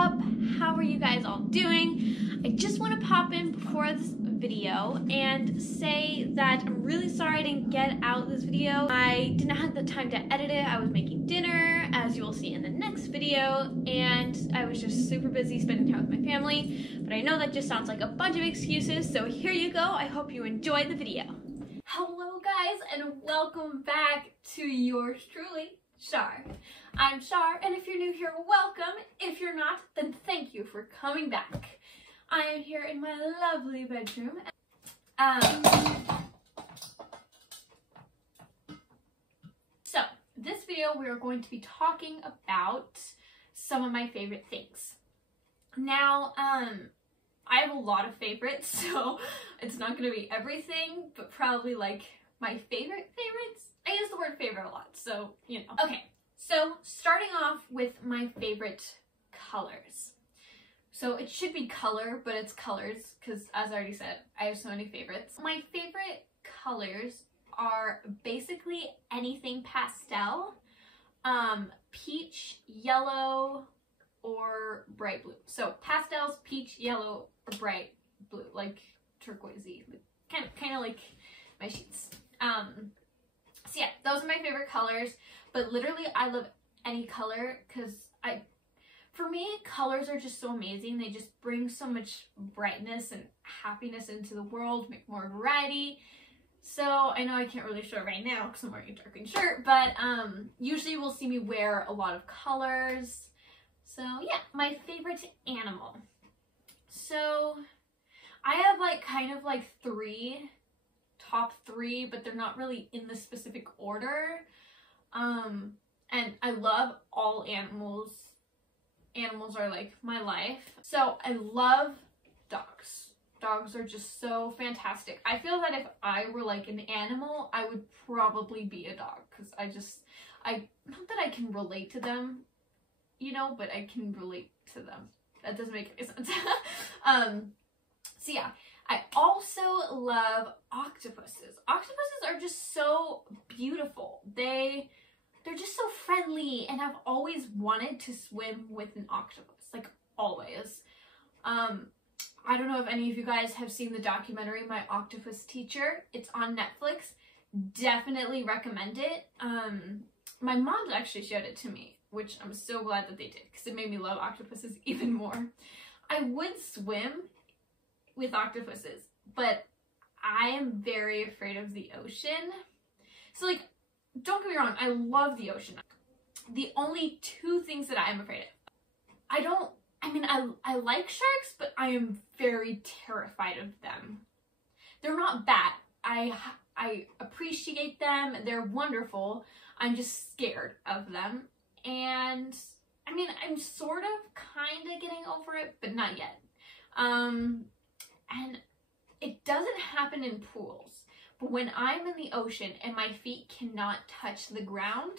up? How are you guys all doing? I just want to pop in before this video and say that I'm really sorry I didn't get out this video. I didn't have the time to edit it. I was making dinner, as you will see in the next video, and I was just super busy spending time with my family. But I know that just sounds like a bunch of excuses, so here you go. I hope you enjoyed the video. Hello guys, and welcome back to yours truly, Shar. I'm Shar, and if you're new here, welcome. If you're not, then thank you for coming back. I am here in my lovely bedroom. So, this video we are going to be talking about some of my favorite things. Now, I have a lot of favorites, so it's not going to be everything, but probably like my favorites. I use the word favorite a lot, so, you know. Okay, so starting off with my favorite colors. So it should be color, but it's colors, because as I already said, I have so many favorites. My favorite colors are basically anything pastel, peach, yellow, or bright blue. So pastels, peach, yellow, or bright blue, like turquoisey, kind of like my sheets. So yeah, those are my favorite colors, but literally I love any color because for me, colors are just so amazing. They just bring so much brightness and happiness into the world, make more variety. So I know I can't really show it right now because I'm wearing a dark green shirt, but usually you will see me wear a lot of colors. So yeah, my favorite animal. So I have like kind of like top three, but they're not really in the specific order. And I love all animals. Animals are like my life. So I love dogs. Dogs are just so fantastic. I feel that if I were like an animal, I would probably be a dog, because not that I can relate to them, you know, but I can relate to them. That doesn't make any sense. So yeah, I also love octopuses. Octopuses are just so beautiful. They're just so friendly, and I've always wanted to swim with an octopus, like always. I don't know if any of you guys have seen the documentary, My Octopus Teacher. It's on Netflix. Definitely recommend it. My mom actually showed it to me, which I'm so glad that they did, because it made me love octopuses even more. I would swim with octopuses, but I am very afraid of the ocean. So like, don't get me wrong, I love the ocean. The only two things that I am afraid of, I like sharks, but I am very terrified of them. They're not bad. I appreciate them. They're wonderful. I'm just scared of them. And I mean, I'm sort of kind of getting over it, but not yet. And it doesn't happen in pools. But when I'm in the ocean and my feet cannot touch the ground,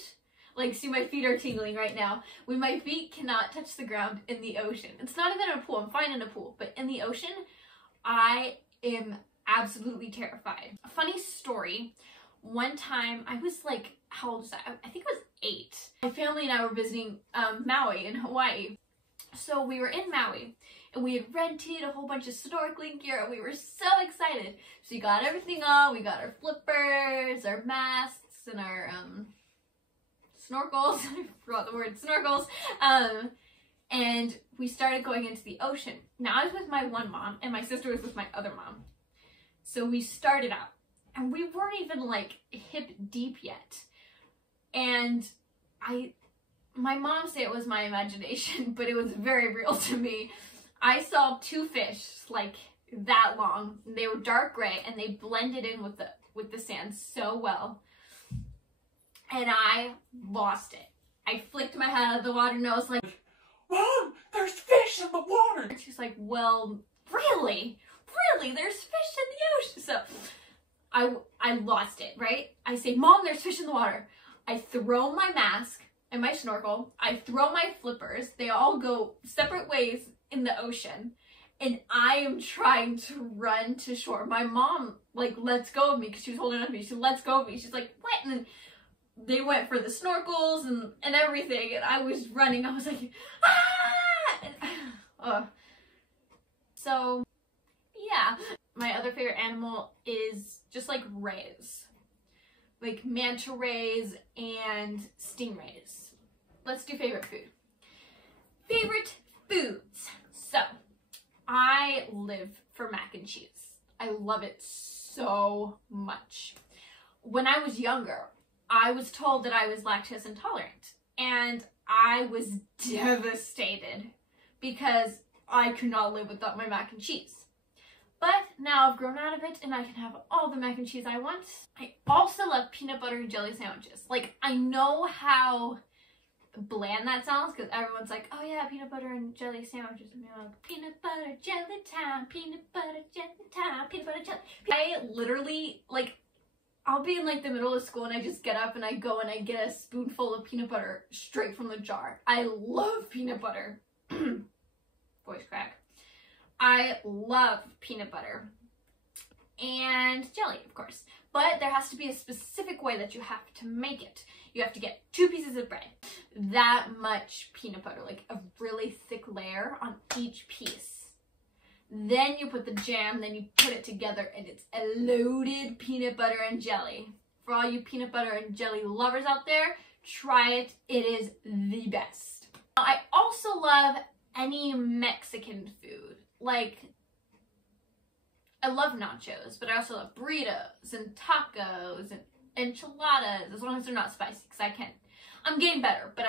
like, see, my feet are tingling right now. When my feet cannot touch the ground in the ocean, it's not even in a pool, I'm fine in a pool, but in the ocean, I am absolutely terrified. A funny story, one time, I was like, how old was I? I think I was 8. My family and I were visiting Maui in Hawaii. So we were in Maui, and we had rented a whole bunch of snorkeling gear, and we were so excited. So we got everything on. We got our flippers, our masks, and our snorkels. I forgot the word snorkels. And we started going into the ocean. Now I was with my one mom, and my sister was with my other mom. So we started out, and we weren't even like hip deep yet. And my mom said it was my imagination, but it was very real to me. I saw 2 fish like that long. They were dark gray, and they blended in with the sand so well. And I lost it. I flicked my head out of the water, and I was like, "Mom, there's fish in the water!" And she's like, "Well, really? Really? There's fish in the ocean?" So I lost it, right? I say, "Mom, there's fish in the water." I throw my mask and my snorkel. I throw my flippers. They all go separate ways in the ocean. And I am trying to run to shore. My mom, like, lets go of me because she was holding on to me. She lets go of me. She's like, "What?" And then they went for the snorkels and everything. And I was running. I was like, "Ah!" So yeah, my other favorite animal is just like rays, like manta rays and stingrays. Let's do favorite food. Favorite foods. So I live for mac and cheese. I love it so much. When I was younger, I was told that I was lactose intolerant, and I was devastated because I could not live without my mac and cheese. But now I've grown out of it and I can have all the mac and cheese I want. I also love peanut butter and jelly sandwiches. Like, I know how bland that sounds because everyone's like, oh yeah, peanut butter and jelly sandwiches. And you're like, peanut butter jelly time, peanut butter jelly time, peanut butter jelly. I literally, like, I'll be in like the middle of school and I just get up and I go and I get a spoonful of peanut butter straight from the jar. I love peanut butter. Voice crack. I love peanut butter and jelly, of course, but there has to be a specific way that you have to make it. You have to get 2 pieces of bread, that much peanut butter, like a really thick layer on each piece. Then you put the jam, then you put it together, and it's a loaded peanut butter and jelly. For all you peanut butter and jelly lovers out there, try it. It is the best. I also love any Mexican food. Like, I love nachos, but I also love burritos and tacos and enchiladas, as long as they're not spicy, because I'm getting better, but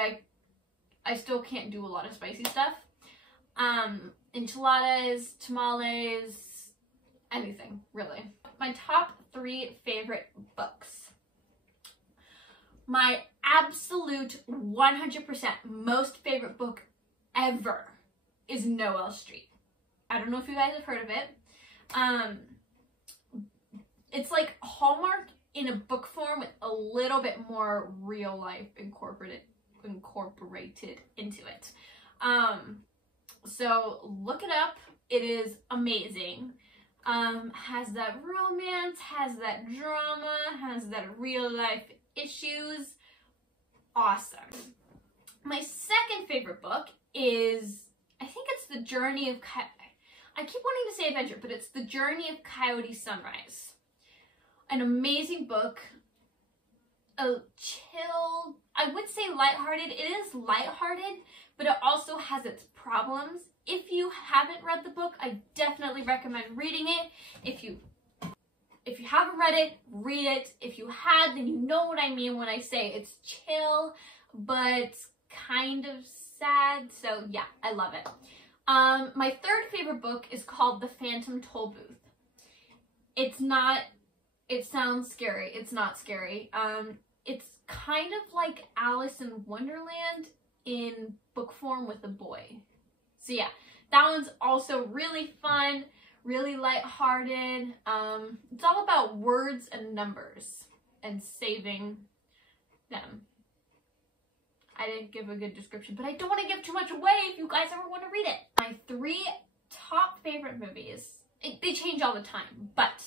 I still can't do a lot of spicy stuff. Enchiladas, tamales, anything, really. My top 3 favorite books. My absolute 100% most favorite book ever is Noel Street. I don't know if you guys have heard of it. It's like Hallmark in a book form with a little bit more real life incorporated into it. So look it up. It is amazing. Has that romance, has that drama, has that real life issues. Awesome. My second favorite book is, I think it's The Journey of I keep wanting to say adventure, but it's The Journey of Coyote Sunrise. An amazing book. A chill, I would say lighthearted. It is lighthearted, but it also has its problems. If you haven't read the book, I definitely recommend reading it. If you haven't read it, read it. If you had, then you know what I mean when I say it's chill, but kind of sad. So yeah, I love it. My third favorite book is called The Phantom Tollbooth. It sounds scary. It's not scary. It's kind of like Alice in Wonderland in book form with a boy. So yeah, that one's also really fun, really lighthearted. It's all about words and numbers and saving them. I didn't give a good description, but I don't want to give too much away if you guys ever want to read it. My 3 top favorite movies, they change all the time, but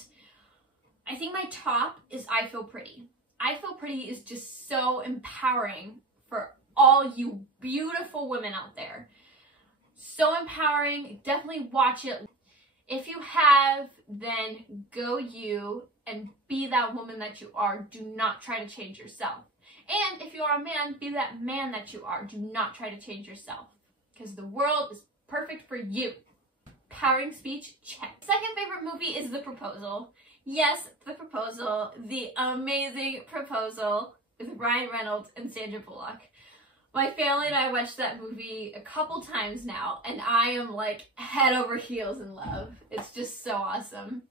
I think my top is I Feel Pretty. I Feel Pretty is just so empowering for all you beautiful women out there. So empowering. Definitely watch it. If you have, then go you and be that woman that you are. Do not try to change yourself. And if you are a man, be that man that you are. Do not try to change yourself, because the world is perfect for you. Empowering speech, check. Second favorite movie is The Proposal. Yes, The Proposal, the amazing Proposal with Ryan Reynolds and Sandra Bullock. My family and I watched that movie a couple times now, and I am like head over heels in love. It's just so awesome.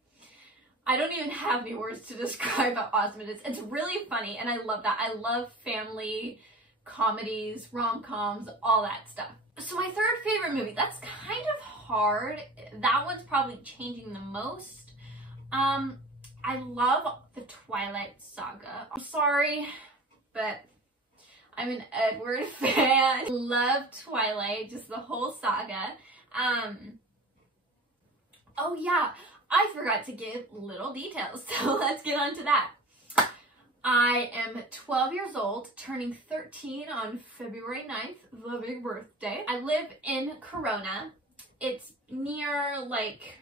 I don't even have any words to describe how awesome it is. It's really funny, and I love that. I love family comedies, rom-coms, all that stuff. So my third favorite movie, that's kind of hard. That one's probably changing the most. I love the Twilight Saga. I'm sorry, but I'm an Edward fan. Love Twilight, just the whole saga. Oh yeah, I forgot to give little details, so let's get on to that. I am 12 years old, turning 13 on February 9th, the big birthday. I live in Corona. It's near like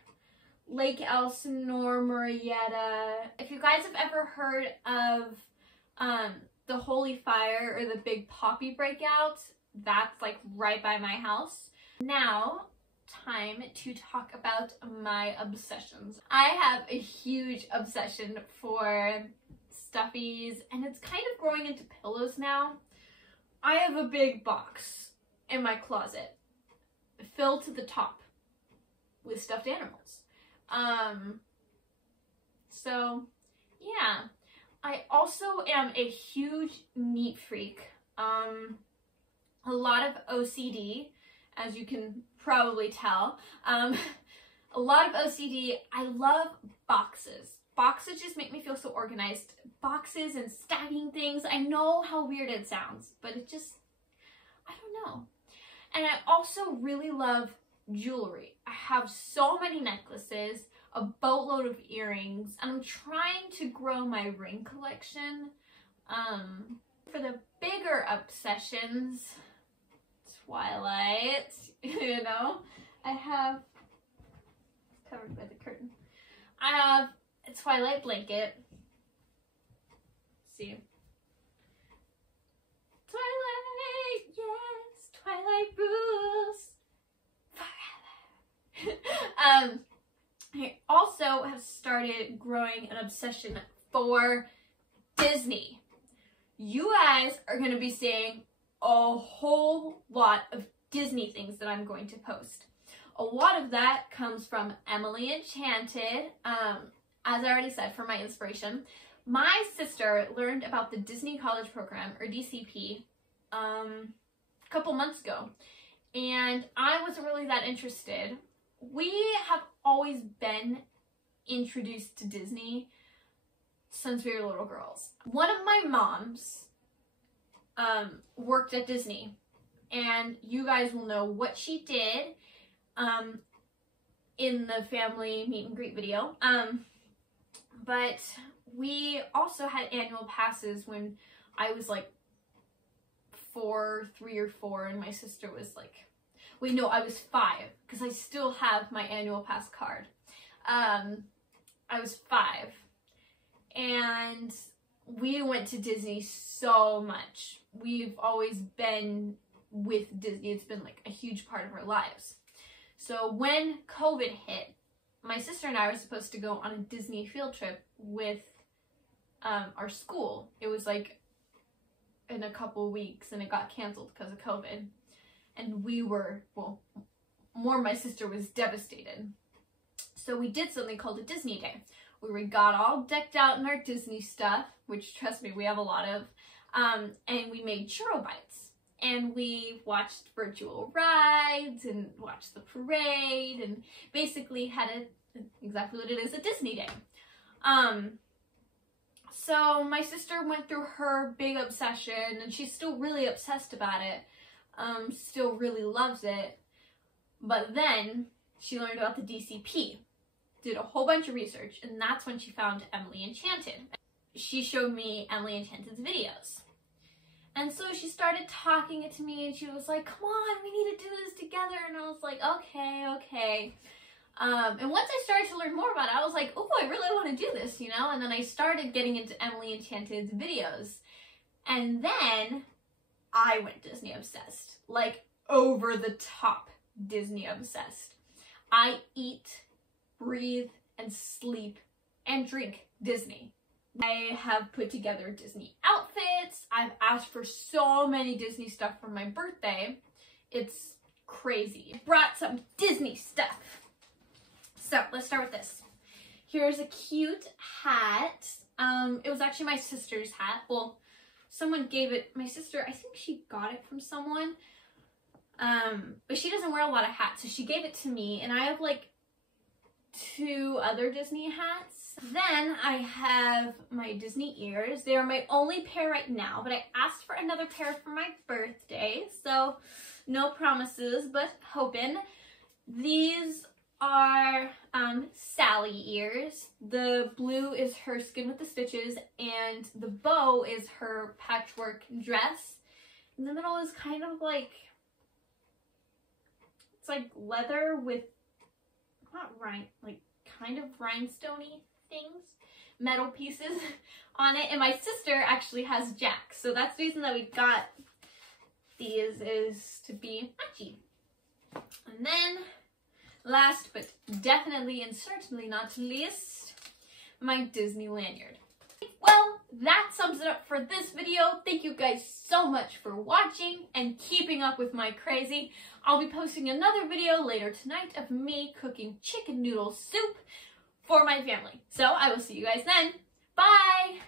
Lake Elsinore, Murrieta. If you guys have ever heard of the Holy Fire or the Big Poppy breakout, that's like right by my house. Now, time to talk about my obsessions. I have a huge obsession for stuffies, and it's kind of growing into pillows now. I have a big box in my closet filled to the top with stuffed animals. So yeah, I also am a huge neat freak. A lot of OCD, as you can probably tell. A lot of OCD. I love boxes. Boxes just make me feel so organized. Boxes and stacking things. I know how weird it sounds, but it just, I don't know. And I also really love jewelry. I have so many necklaces, a boatload of earrings, and I'm trying to grow my ring collection. For the bigger obsessions, Twilight, you know, I have, it's covered by the curtain. I have a Twilight blanket. See? Twilight, yes, Twilight rules forever. I also have started growing an obsession for Disney. You guys are going to be seeing a whole lot of Disney things that I'm going to post. A lot of that comes from Emily Enchanted, as I already said, for my inspiration. My sister learned about the Disney College Program, or DCP, a couple months ago, and I wasn't really that interested. We have always been introduced to Disney since we were little girls. One of my moms worked at Disney, and you guys will know what she did in the family meet and greet video. But we also had annual passes when I was like 3 or 4, and my sister was like, wait, no, I was 5, because I still have my annual pass card. I was 5, and we went to Disney so much. We've always been with Disney. It's been like a huge part of our lives. So when COVID hit, my sister and I were supposed to go on a Disney field trip with our school. It was like in a couple weeks, and it got canceled because of COVID. And we were, well, my sister was devastated. So we did something called a Disney Day, where we got all decked out in our Disney stuff, which, trust me, we have a lot of, and we made churro bites. And we watched virtual rides and watched the parade and basically had exactly what it is, a Disney Day. So my sister went through her big obsession, and she's still really obsessed about it. Still really loves it. But then she learned about the DCP, did a whole bunch of research, and that's when she found Emily Enchanted. She showed me Emily Enchanted's videos. And so she started talking it to me, and she was like, come on, we need to do this together. And I was like, okay. And once I started to learn more about it, I was like, oh, I really want to do this, you know? And then I started getting into Emily Enchanted's videos. And then I went Disney obsessed, like over the top Disney obsessed. I eat, breathe, and sleep, and drink Disney. I have put together Disney outfits. I've asked for so many Disney stuff for my birthday. It's crazy. Brought some Disney stuff. So let's start with this. Here's a cute hat. It was actually my sister's hat. Well, someone gave it, my sister, I think she got it from someone. But she doesn't wear a lot of hats, so she gave it to me, and I have like 2 other Disney hats. Then I have my Disney ears. They are my only pair right now, but I asked for another pair for my birthday, so no promises, but hoping. These are Sally ears. The blue is her skin with the stitches, and the bow is her patchwork dress. In the middle is kind of like It's like leather with, not like kind of rhinestoney things, metal pieces on it. And my sister actually has Jack, so that's the reason that we got these, is to be matchy. And then last but definitely and certainly not least, my Disney lanyard. Well, that sums it up for this video. Thank you guys so much for watching and keeping up with my crazy. I'll be posting another video later tonight of me cooking chicken noodle soup for my family. So I will see you guys then. Bye!